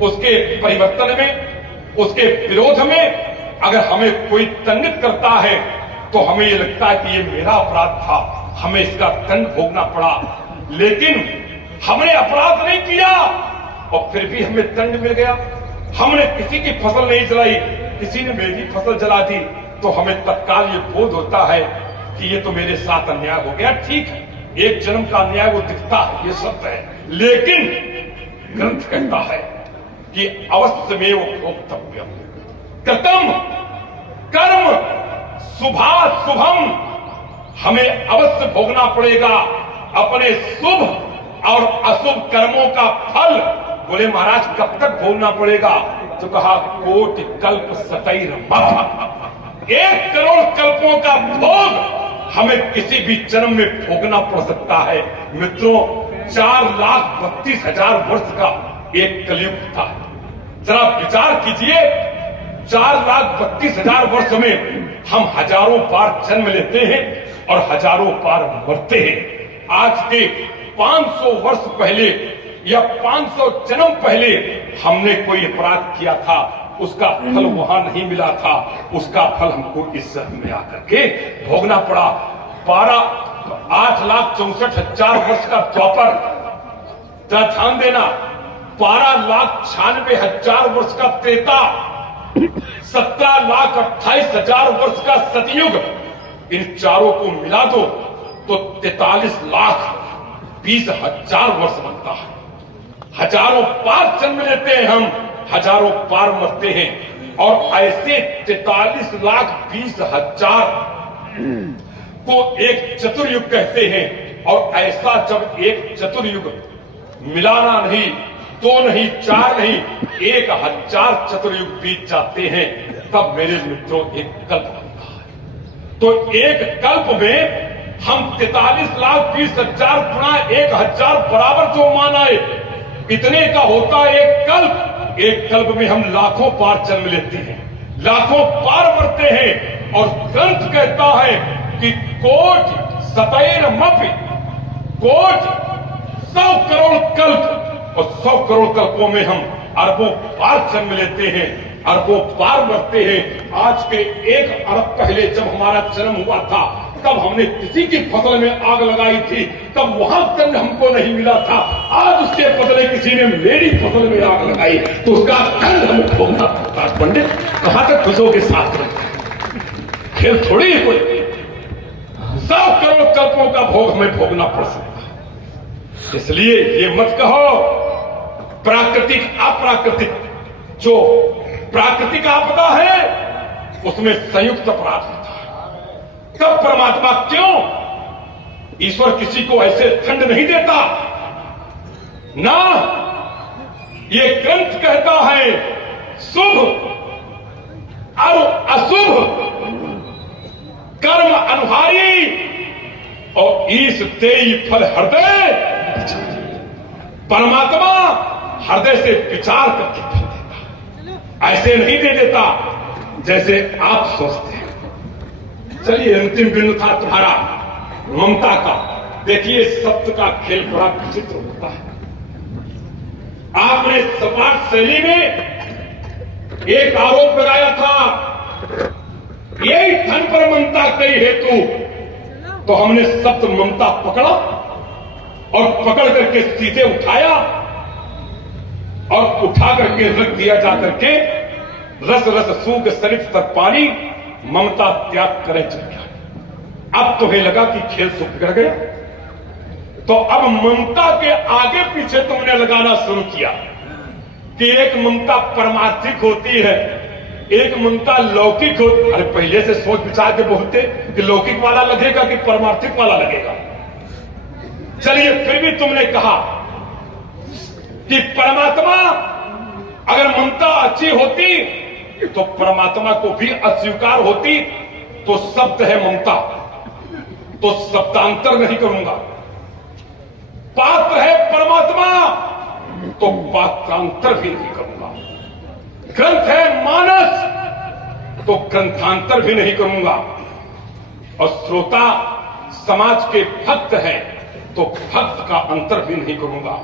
उसके परिवर्तन में, उसके विरोध में अगर हमें कोई दंडित करता है तो हमें यह लगता है कि ये मेरा अपराध था, हमें इसका दंड भोगना पड़ा। लेकिन हमने अपराध नहीं किया और फिर भी हमें दंड मिल गया। हमने किसी की फसल नहीं जलाई, किसी ने मेरी फसल जला दी, तो हमें तत्काल ये बोध होता है कि ये तो मेरे साथ अन्याय हो गया। ठीक है, एक जन्म का अन्याय वो दिखता है, ये सत्य है। लेकिन ग्रंथ कहता है कि अवश्य में वो भोक्तव्यम कृतम कर्म शुभाशुभम। हमें अवश्य भोगना पड़ेगा अपने शुभ और अशुभ कर्मों का फल। बोले महाराज कब तक भोगना पड़ेगा? तो कहा कोटि कल्प सतैर मत। 1 करोड़ कल्पों का भोग हमें किसी भी जन्म में भोगना पड़ सकता है। मित्रों, 4,32,000 वर्ष का एक कलयुग था। जरा विचार कीजिए, 4,32,000 वर्ष में हम हजारों बार जन्म लेते हैं और हजारों बार मरते हैं। आज के 500 वर्ष पहले या 500 जन्म पहले हमने कोई अपराध किया था, उसका फल वहां नहीं मिला था, उसका फल हमको इस जन्म में आकर के भोगना पड़ा। 8,64,000 वर्ष का द्वापर, जरा ध्यान देना, 12,96,000 वर्ष का त्रेता, 17,28,000 वर्ष का सतयुग। इन चारों को मिला दो तो 43,20,000 वर्ष बनता है। हजारों बार जन्म लेते हैं हम, हजारों बार मरते हैं। और ऐसे 43,20,000 को एक चतुर्युग कहते हैं। और ऐसा जब एक चतुर्युग मिलाना नहीं, 2 नहीं, 4 नहीं, 1,000 चतुर्युग बीत जाते हैं, तब मेरे मित्रों एक कल्प बनता है। तो एक कल्प में हम 43,20,000 गुणा 1,000 बराबर जो माना है, इतने का होता है एक कल्प। एक कल्प में हम लाखों बार जन्म लेते हैं, लाखों बार मरते हैं। और ग्रंथ कहता है कि कोटि सतैर मपि, कोटि 100 करोड़ कल्प, और 100 करोड़ कल्पों में हम अरबों बार जन्म लेते हैं, अरबों बार मरते हैं। आज के 1 अरब पहले जब हमारा जन्म हुआ था, तब हमने किसी की फसल में आग लगाई थी, तब वहां दंड हमको नहीं मिला था। आज उसके बदले किसी ने मेरी फसल में आग लगाई तो उसका दंड हमें भोगना पड़ता है। पंडित कहां तक खुशों के साथ खेल थोड़ी ही कोई 100 करोड़ कल्पों का भोग हमें भोगना पड़ सकता है। इसलिए ये मत कहो प्राकृतिक अप्राकृतिक। जो प्राकृतिक आपदा है उसमें संयुक्त अपराध होता है। तब परमात्मा क्यों? ईश्वर किसी को ऐसे दंड नहीं देता ना। ये ग्रंथ कहता है शुभ और अशुभ कर्म अनुहारी और ईश तेई फल हृदय। परमात्मा हृदय से विचार करके फल देता, ऐसे नहीं दे देता जैसे आप सोचते हैं। चलिए अंतिम बिंदु था तुम्हारा ममता का। देखिए सत्य का खेल बड़ा विचित्र होता है। आपने सपाट शैली में एक आरोप लगाया था, यही धन पर ममता कई हेतु। तो हमने सत्य ममता पकड़ा और पकड़ करके सीधे उठाया और उठा करके रख दिया जा करके रस रस सूख सरित तक पानी ममता त्याग करे चल गया। अब तुम्हें लगा कि खेल तो बिगड़ गया, तो अब ममता के आगे पीछे तुमने लगाना शुरू किया कि एक ममता परमार्थिक होती है, एक ममता लौकिक होती। अरे पहले से सोच विचार के बोलते कि लौकिक वाला लगेगा कि परमार्थिक वाला लगेगा। चलिए फिर भी तुमने कहा कि परमात्मा अगर ममता अच्छी होती तो परमात्मा को भी अस्वीकार होती। तो शब्द है ममता, तो शब्दांतर नहीं करूंगा। पात्र है परमात्मा, तो पात्रांतर भी नहीं करूंगा। ग्रंथ है मानस, तो ग्रंथांतर भी नहीं करूंगा। और श्रोता समाज के भक्त है, तो भक्त का अंतर भी नहीं करूंगा।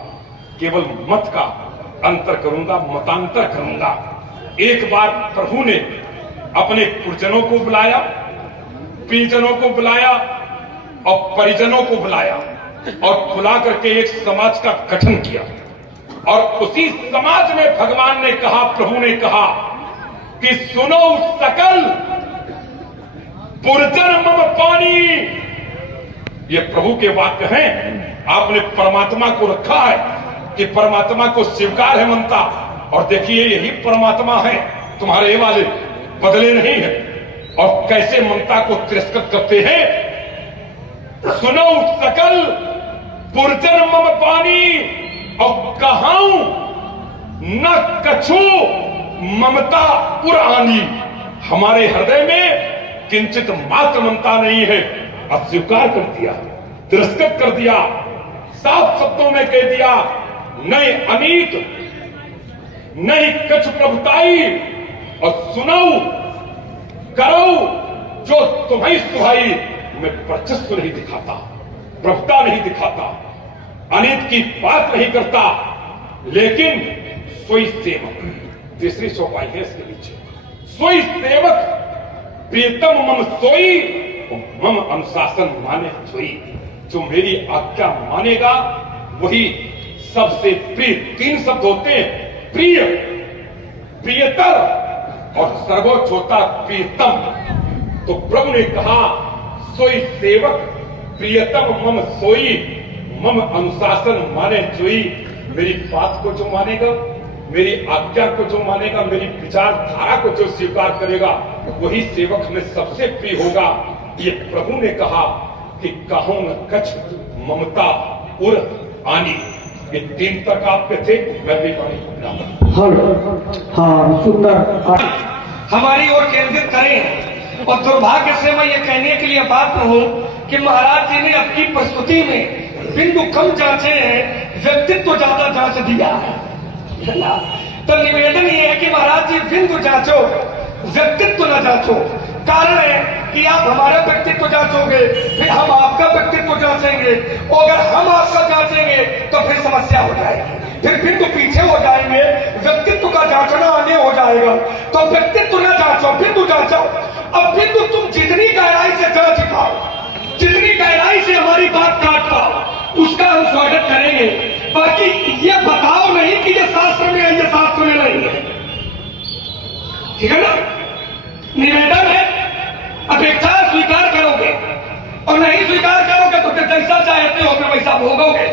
केवल मत का अंतर करूंगा, मतांतर करूंगा। एक बार प्रभु ने अपने पुरजनों को बुलाया, परिजनों को बुलाया और परिजनों को बुलाया और बुला करके एक समाज का गठन किया। और उसी समाज में भगवान ने कहा, प्रभु ने कहा कि सुनो सकल पुरजन मम पानी। ये प्रभु के वाक्य हैं। आपने परमात्मा को रखा है कि परमात्मा को स्वीकार है ममता। और देखिए यही परमात्मा है, तुम्हारे वाले बदले नहीं है। और कैसे ममता को तिरस्कृत करते हैं। सुनो सकल पुरजन मम पानी और कहाऊं न कछु ममता उर आनी। हमारे हृदय में किंचित मात्र ममता नहीं है। अस्वीकार कर दिया, तिरस्कृत कर दिया, साफ शब्दों में कह दिया, नहीं अनीत नहीं कछ प्रभुताई और सुनाऊ करो जो तुम्हें सुहाई। मैं वर्चस्व नहीं दिखाता, प्रभुता नहीं दिखाता, अनित की बात नहीं करता, लेकिन सोई सेवक। तीसरी सोपाई है इसके नीचे, सोई सेवक प्रियतम मम सोई मम अनुशासन माने सोई। जो मेरी आज्ञा मानेगा वही सबसे प्रिय। 3 शब्द होते हैं, प्रिय, प्रियतर और सर्वोच्च होता प्रियतम। तो प्रभु ने कहा सोई सेवक प्रियतम मम सोई मम अनुशासन माने जोई। मेरी बात को जो मानेगा, मेरी आज्ञा को जो मानेगा, मेरी विचारधारा को जो स्वीकार करेगा वही सेवक में सबसे प्रिय होगा। ये प्रभु ने कहा कि कहूं न कछ ममता उर आनी। ये 3 प्रकार के थे। मैं भी हाँ सुंदर हमारी ओर केंद्रित करें। और दुर्भाग्य से मैं ये कहने के लिए पात्र हूँ कि महाराज जी ने अपनी प्रस्तुति में बिंदु कम जांचे हैं, व्यक्तित्व ज्यादा जांच दिया है। तो निवेदन ये है कि महाराज जी बिंदु जांचो, व्यक्तित्व न जांचो। कारण है कि आप हमारा व्यक्तित्व जांचोगे, फिर हम आपका व्यक्तित्व जांचेंगे। और अगर हम आपका जांचेंगे तो फिर समस्या हो जाएगी, फिर बिंदु पीछे हो जाएंगे, व्यक्तित्व का जांचना आगे हो जाएगा। तो व्यक्तित्व न जांचो, बिंदु जांचो। अब बिंदु तुम जितनी गहराई से जांच पाओ जितनी गहराई से हमारी बात काट पाओ उसका हम स्वागत करेंगे। बाकी ये बताओ नहीं कि ये शास्त्र में है, ये शास्त्र में नहीं है, ठीक है ना? निवेदन है, अपेक्षा स्वीकार करोगे और नहीं स्वीकार करोगे तो फिर जैसा चाहते हो फिर वैसा भोगोगे।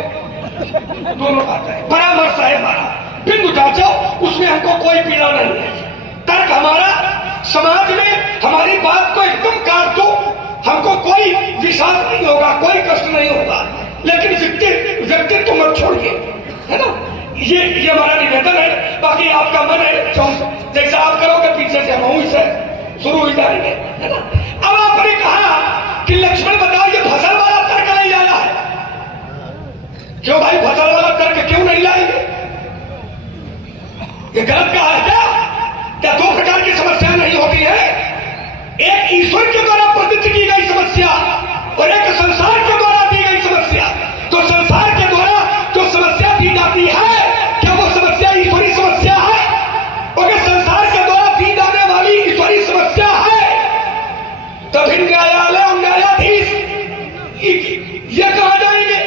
दोनों बात है, परामर्श है हमारा। बिंदु चाचो उसमें हमको कोई पीड़ा नहीं है। तर्क हमारा समाज में हमारी बात को एकदम काट दो, हमको कोई विषाद नहीं होगा, कोई कष्ट नहीं होगा, लेकिन व्यक्तित्व मत छोड़िए, है ना? ये हमारा निवेदन है। बाकी आपका मन है जैसा आप करोगे पीछे से हम से शुरू हो जाएंगे, है ना? अब आपने कहा कि लक्ष्मण बताओ ये फसल वाला तर्क नहीं आया है, क्यों भाई फसल वाला तर्क क्यों नहीं लाएंगे? ये गलत कहा है क्या दो प्रकार की समस्या नहीं होती है? एक ईश्वर के द्वारा प्रदत्त की गई समस्या और एक संसार के द्वारा दी गई समस्या। तो संसार के द्वारा जो समस्या दी जाती है क्या वो समस्या ईश्वरी समस्या है? और संसार के द्वारा दी जाने वाली ईश्वरी समस्या है तभी न्यायालय और न्यायाधीश ये कहा जाएंगे।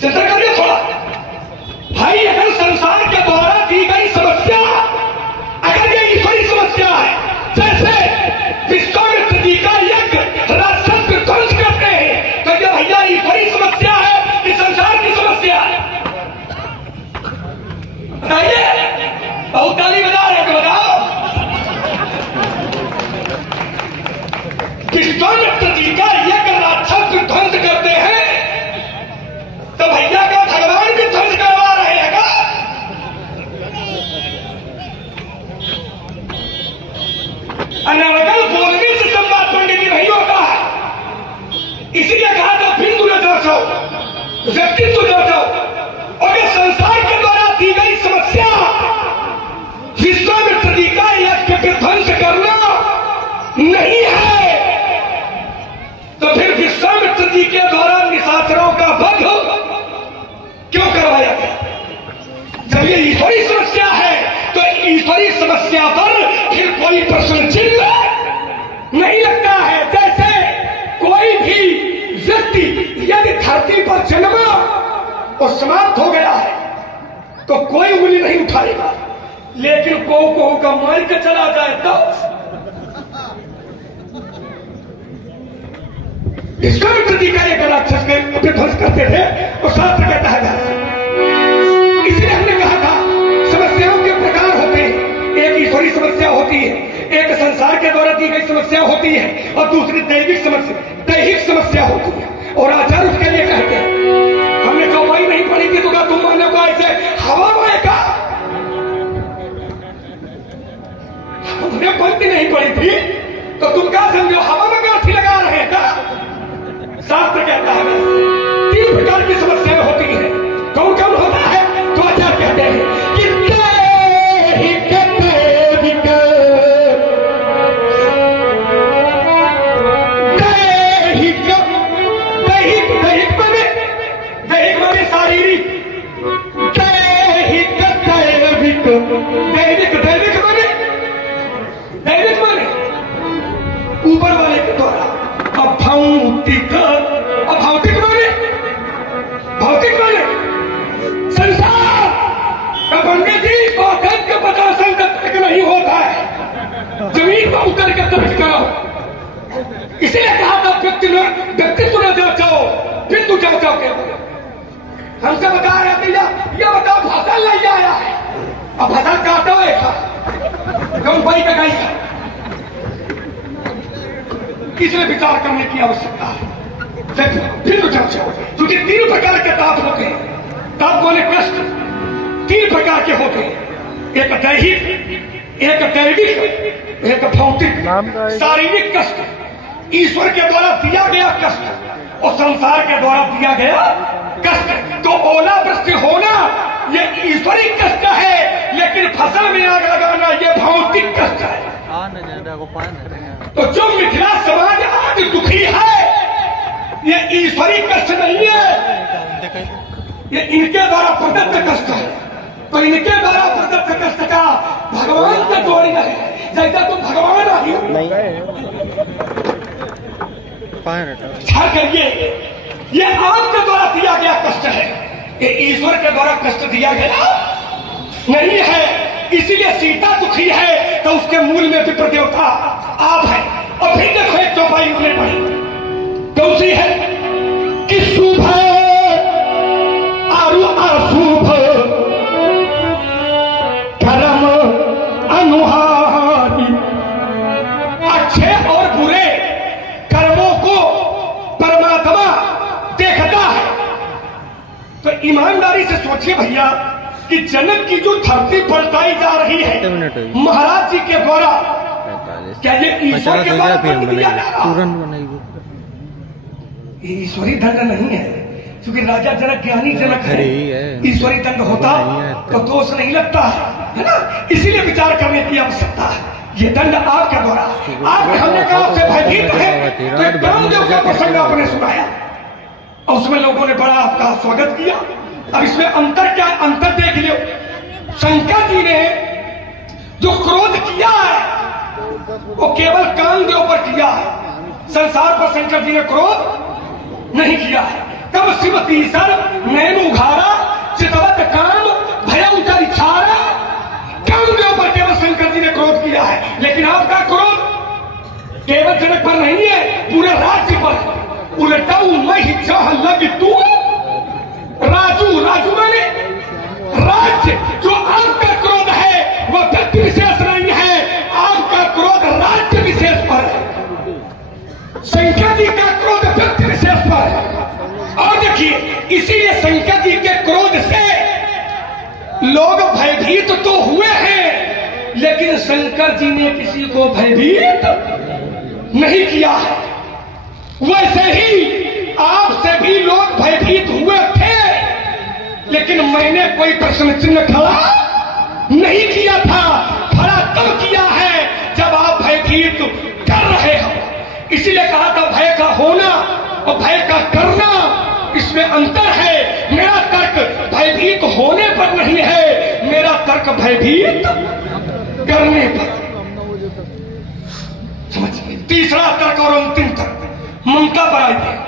चिंता करिए थोड़ा भाई, अगर संसार के द्वारा दी गई समस्या अगर ये ईश्वरी समस्या है, जैसे विश्वामित्र जी का यज्ञ राक्षस ध्वंस करते हैं, तो ये भैया ईश्वरी समस्या है कि संसार की समस्या है? बताइए, बहुत ताली बजा रहे हैं, बताओ। विश्वामित्र जी का यज्ञ राक्षस ध्वंस करते हैं तो भैया का भगवान भी ध्वंस करवा रहे हैं का? अनर्गल बोलने से संवाद पंडित जी नहीं होता है, इसलिए कहा था बिंदु न जाओ, व्यक्तित्व जाओ। और ये संसार के द्वारा दी गई समस्या विश्वामित्र जी का यज्ञ के ध्वंस करना नहीं है, तो फिर विश्वामित्र जी के द्वारा निशाचरों का वध क्यों करवाया गया? जब ये ईश्वरी समस्या है तो ईश्वरी समस्या पर फिर कोई प्रश्न चिन्ह नहीं लगता है। जैसे कोई भी व्यक्ति यदि धरती पर जन्मा और समाप्त हो गया है तो कोई उंगली नहीं उठाएगा, लेकिन को का मार के चला जाए तो विश्वामित्र जी का एक राक्षस के ध्वंस करते थे और शास्त्र कहता है। इसलिए हमने कहा था समस्याओं के प्रकार होते हैं, एक ईश्वरी समस्या होती है, एक संसार के द्वारा दी गई समस्या होती है और दूसरी दैहिक समस्या होती है। और आचार्य उसके लिए कहते हैं, हमने चौपाई नहीं पढ़ी थी तो क्या तुम मानो का ऐसे हवा में का हमने पंक्ति नहीं पढ़ी थी तो तुम क्या समझो हवा में गाठी लगा रहे हैं का? शास्त्र कहता है तीन प्रकार की समस्याएं होती है। कौन कौन होता है? तो आचार्य कहते हैं कि दैहिक माने शारीरिक, दैविक माने ऊपर वाले के द्वारा, अभौतिक माने संसार का पंडित जी औसत के 50 तक नहीं होता है, जमीन पर उतर के तर्क करो। इसीलिए कहा था व्यक्तित्व न जाओ, बिंदु जाओ के हमसे बता रहे थे ये बताओ फसल नहीं आया है, अब फसल काटो ऐसा कौन भाई का गाई का, इसमें विचार करने की आवश्यकता है। बिंदु जाओ, क्योंकि तीन प्रकार के ताप होते हैं। ताप माने कष्ट तीन प्रकार के होते हैं, एक दैहिक, एक दैविक, एक भौतिक। शारीरिक कष्ट ईश्वर के द्वारा दिया गया कष्ट और संसार के द्वारा दिया गया कष्ट। तो ओलावृष्टि होना ये ईश्वरी कष्ट है, लेकिन फसल में आग लगाना ये भौतिक कष्ट है। तो जो मिथिला समाज आज दुखी है ये ईश्वरी कष्ट नहीं है, ये इनके द्वारा प्रदत्त कष्ट है। तो इनके द्वारा प्रदत्त कष्ट का भगवान से जोड़ी है, जैसा तुम भगवान आई हो। विचार करिए, ये आपके द्वारा दिया गया कष्ट है, ये ईश्वर के द्वारा कष्ट दिया गया नहीं है। इसीलिए सीता दुखी है तो उसके मूल में विप्र देवता आप है। और फिर देखो एक चौपाई उन्हें पढ़ी तो उसी है कि शुभ आरु अशुभ कर्म अनुहारी, अच्छे और बुरे कर्मों को परमात्मा देखता है। तो ईमानदारी से सोचिए भैया कि जनक की जो धरती पलटाई जा रही है महाराज जी के द्वारा, क्या ये ईश्वर के द्वारा दंड दिया जा रहा है? ये ईश्वरी दंड नहीं है, क्योंकि राजा जनक ज्ञानी जनक है। ईश्वरी दंड होता तो दोष नहीं लगता है ना। इसीलिए विचार करने की आवश्यकता है। ये दंड आपके द्वारा, आप हमने कहा आपसे भयभीत है तो एक कामदेव का प्रसंग आपने सुनाया और उसमें लोगों ने बड़ा आपका स्वागत किया। अब इसमें अंतर क्या, अंतर देख लियो। शंकर जी ने जो क्रोध किया है वो केवल कामदेव पर किया है, संसार पर शंकर जी ने क्रोध नहीं किया है। तब श्रीमती सर नैन उघारा चितवत काम भय उचारी छारा, कामदेव पर केवल शंकर जी ने क्रोध किया है। लेकिन आपका क्रोध केवल जनक पर नहीं है, पूरे राज्य पर। उलटाऊ मैं चाह लग तू राजू, राजू मैंने राज्य। जो आपका क्रोध है वह व्यक्ति विशेष नहीं है, आपका क्रोध राज्य विशेष पर है। शंकर जी का क्रोध व्यक्ति विशेष पर है। और देखिए, इसीलिए शंकर जी के क्रोध से लोग भयभीत तो हुए हैं, लेकिन शंकर जी ने किसी को भयभीत नहीं किया है। वैसे ही आपसे भी लोग भयभीत हुए थे, लेकिन मैंने कोई प्रश्न चिन्ह खड़ा नहीं किया था। खड़ा तब किया है जब आप भयभीत कर रहे हो। इसीलिए कहा था भय का होना और भय का करना, इसमें अंतर है। मेरा तर्क भयभीत होने पर नहीं है, मेरा तर्क भयभीत करने पर। समझिए, तीसरा तर्क और अंतिम तर्क ममता पर आइए।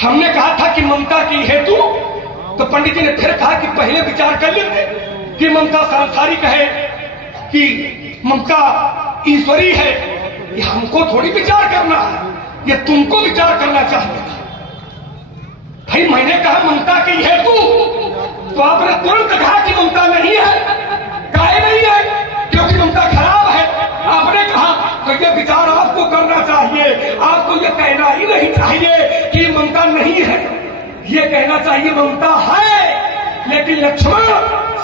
हमने कहा था कि ममता की हेतु, तो पंडित जी ने फिर कहा कि पहले विचार कर लेते कि ममता सांसारिक है कि ममता ईश्वरी है। ये हमको थोड़ी विचार करना है, ये तुमको विचार करना चाहिए। भाई मैंने कहा ममता की हेतु, तो आपने तुरंत कहा कि ममता नहीं है। काहे नहीं है? क्योंकि ममता खराब है। आपने कहा तो ये विचार आपको करना चाहिए, आपको ये कहना ही नहीं चाहिए कि ममता नहीं है, ये कहना चाहिए ममता है। लेकिन लक्ष्मण,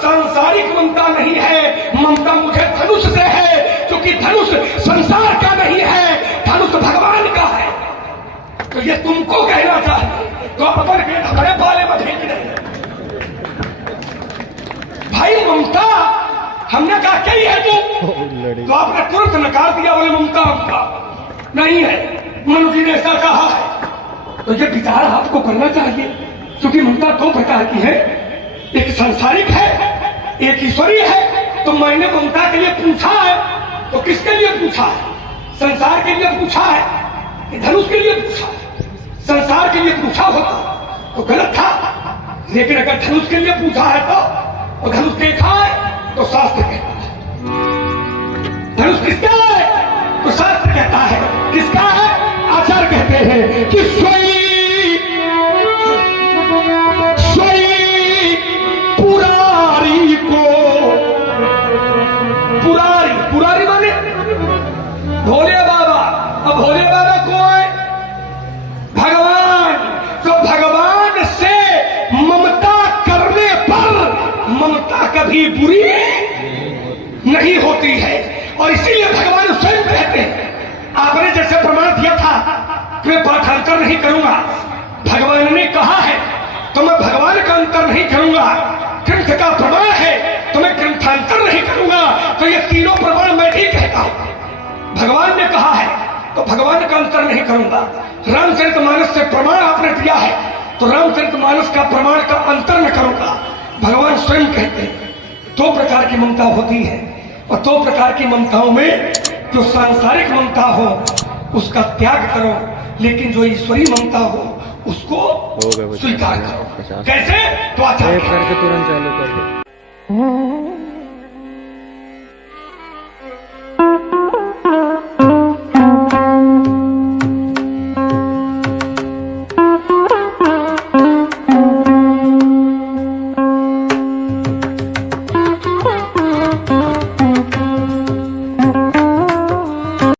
सांसारिक ममता नहीं है, ममता मुझे धनुष से है, क्योंकि धनुष संसार का नहीं है, धनुष भगवान का है। तो ये तुमको कहना चाहिए, तो अपन के हमारे बाले में भेज रहे भाई। ममता हमने कहा कही है तो आपने तुरंत नकार दिया, बोले ममता हमका नहीं है। मनु जी ने ऐसा कहा है, तो ये विचार आपको करना चाहिए, क्योंकि ममता दो प्रकार की है, एक सांसारिक है, एक ईश्वरी है। तो मैंने ममता के लिए पूछा है, तो किसके लिए पूछा है? संसार के लिए पूछा है कि धनुष के लिए पूछा है? संसार के लिए पूछा होता तो गलत था, लेकिन अगर धनुष के लिए पूछा है तो धनुष देखा है तो शास्त्र कहता है। धनुष किसका है? तो शास्त्र कहता है। किसका है? आचार्य कहते हैं कि स्वयं पुरारी को, पुरारी, पुरारी माने भोले बाबा। अब भोले बाबा कौन? भगवान। तो भगवान से ममता करने पर ममता कभी बुरी नहीं होती है, और इसीलिए भगवान स्वयं कहते हैं। आपने जैसे प्रमाण दिया था कि मैं पाठांतर नहीं करूंगा, भगवान ने कहा है तो मैं भगवान का अंतर नहीं करूंगा। ग्रंथ का प्रमाण है तो मैं ग्रंथांतर नहीं करूंगा। तो ये तीनों प्रमाण मैं भी कहता हूं। भगवान ने कहा है तो भगवान का अंतर नहीं करूंगा। रामचरितमानस से प्रमाण आपने दिया है तो रामचरितमानस का प्रमाण का अंतर न करूंगा। भगवान स्वयं कहते हैं दो प्रकार की ममता होती है, और दो प्रकार की ममताओं में जो सांसारिक ममता हो उसका त्याग करो, लेकिन जो ईश्वरी ममता हो उसको स्वीकार करो। कैसे? तो आचार्य करके तुरंत चालू कर दो।